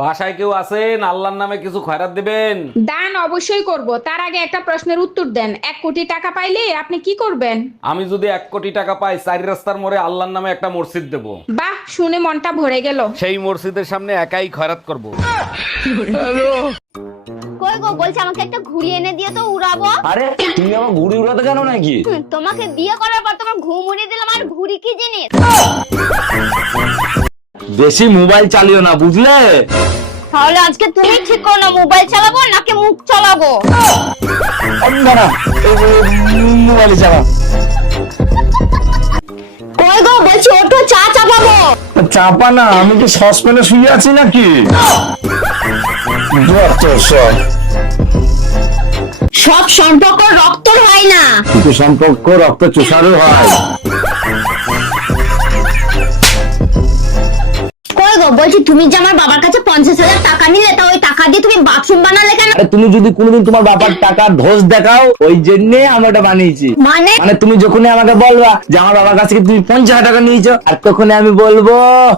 বাসায় কেউ আছেন? আল্লাহর নামে কিছু খয়রাত দিবেন। দান অবশ্যই করব, তার আগে একটা প্রশ্নের উত্তর দেন। 1 কোটি টাকা পাইলে আপনি কি করবেন? আমি যদি 1 কোটি টাকা পাই, 4 রাস্তার মোড়ে আল্লাহর নামে একটা মসজিদ দেব। বাহ, শুনে মনটা ভরে গেল। সেই মসজিদের সামনে একাই খয়রাত করব। কই গো, বলছি আমাকে একটা ঘুড়ি এনে দিয়ে তো উড়াবো। আরে তুমি আমার ঘুড়ি উড়াতে জানো নাকি? তোমাকে বিয়ে করার পর তোমার ঘুম উড়িয়ে দিলাম, আর ঘুড়ি কি জিনিস? বেশি মোবাইল চালিও না, বুঝলে? তাহলে আজকে তুমি ঠিক করো না, মোবাইল চালাবো নাকি মুখ চালাবো? মোবাইল চালা। কই গো, বলছি ওঠো, চা চাপাবো। চাপা না, আমি কি সসপ্যানে শুয়ে আছি নাকি? সব সম্পর্ক রক্তর হয় না। কিছু সম্পর্ক রক্ত চোষারও হয়। কই গো, বলছি তুমি যে আমার বাবার কাছে 50,000 টাকা নিলে, তা ওই টাকা দিয়ে তুমি বাথরুম বানালে কেন? আরে তুমি যদি কোনোদিন তোমার বাবার টাকা ধোস দেখাও, ওই জন্য আমি ওটা বানিয়েছি। মানে মানে তুমি যখনই আমাকে বলবা যে আমার বাবার কাছ থেকে তুমি 50,000 টাকা নিয়েছো, আর তখনই আমি বলবো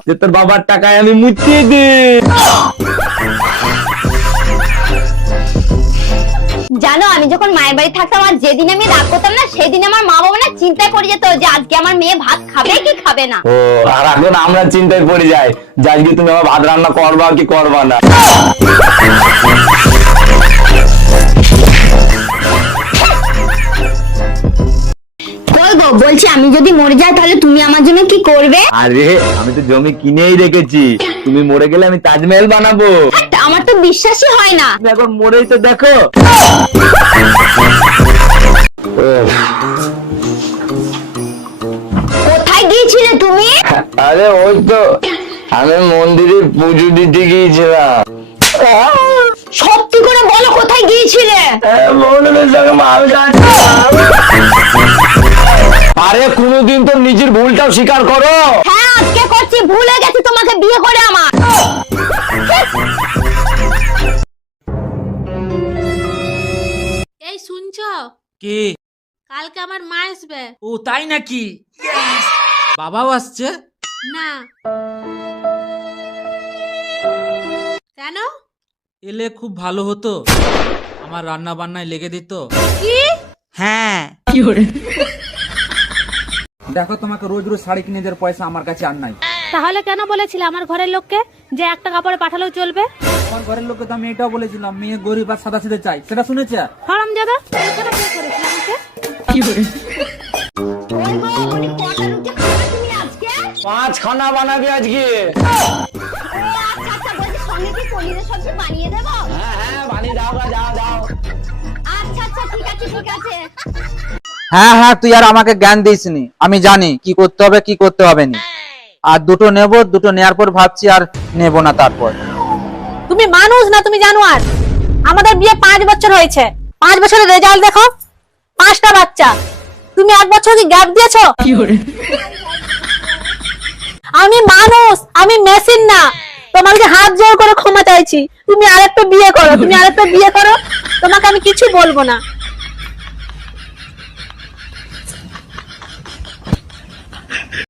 যে তোর বাবার টাকায় আমি মুচিয়ে দিই। জানো, আমি যখন মায়ের বাড়ি থাকতাম আর যেদিন আমি রাগ করতাম না, সেদিন আমার মা বাবা না চিন্তায় পড়ে যেত যে আজকে আমার মেয়ে ভাত খাবে কি খাবে না। ও, আর এখন আমরা চিন্তায় পড়ে যাই যে আজকে তুমি আমার ভাত রান্না করবা কি করবা না। কই গো, বলছি আমি যদি মরে যাই তাহলে তুমি আমার জন্য কি করবে? আরে আমি তো জমি কিনেই রেখেছি, তুমি মরে গেলে আমি তাজমহল বানাবো। হাট, আমার তো বিশ্বাসই হয় না। তুমি এখন মরেই তো দেখো। কোথায় গিয়েছিলে তুমি? আরে ওই তো আমি মন্দিরে পুজো দিতে গিয়েছিলাম। সত্যি করে বলো, কোথায় গিয়েছিলে? আরে কোনোদিন তো নিজের ভুলটাও স্বীকার করো। হ্যাঁ, আজকে করছি, ভুলে গেছি তোমাকে বিয়ে করে আমার। এই শুনছো? কে? কালকে আমার মা আসবে। ও তাই নাকি? বাবাও আসছে? না। কেন? এলে খুব ভালো হতো, আমার রান্না বান্নায় লেগে দিত। কি? হ্যাঁ। দেখো, তোমাকে রোজ রোজ শাড়ি কিনে দেওয়ার পয়সা আমার কাছে আর নাই। তাহলে কেন বলেছিলে আমার ঘরের লোককে যে একটা কাপড়ে পাঠালেও চলবে? আমার ঘরের লোককে তো আমি এটাও বলেছিলাম, মেয়ে গরিব আর সাদা সিধে চাই, সেটা শুনেছে? হারামজাদা, তুই কেন বিয়ে করেছিলি আমাকে? কই গো, মানে কটা রুটি খাবে তুমি আজকে? 5 খানা বানাবি আজকে? ও আচ্ছা আচ্ছা, বলছি সঙ্গে কি পনিরের সবজি বানিয়ে দেবো? হ্যাঁ বানিয়ে দাও, যাও যাও। আচ্ছা আচ্ছা, ঠিক আছে ঠিক আছে। হ্যাঁ হ্যাঁ, তুই আর আমাকে জ্ঞান দিসনি, আমি জানি কি করতে হবে কি করতে হবে না। আর দুটো নেব, দুটো নেয়ার পর ভাবছি আর নেব না। তারপর তুমি মানুষ না, তুমি জানোয়ার। আমাদের বিয়ে 5 বছর হয়েছে, 5 বছরের রেজাল্ট দেখো, 5টা বাচ্চা। তুমি 1 বছর কি গ্যাপ দিয়েছো? আমি মানুষ, আমি মেশিন না। তোমাকে হাত জোড় করে ক্ষমা চাইছি, তুমি আরেকটা বিয়ে করো, তুমি আরেকটা বিয়ে করো, তোমাকে আমি কিছু বলবো না।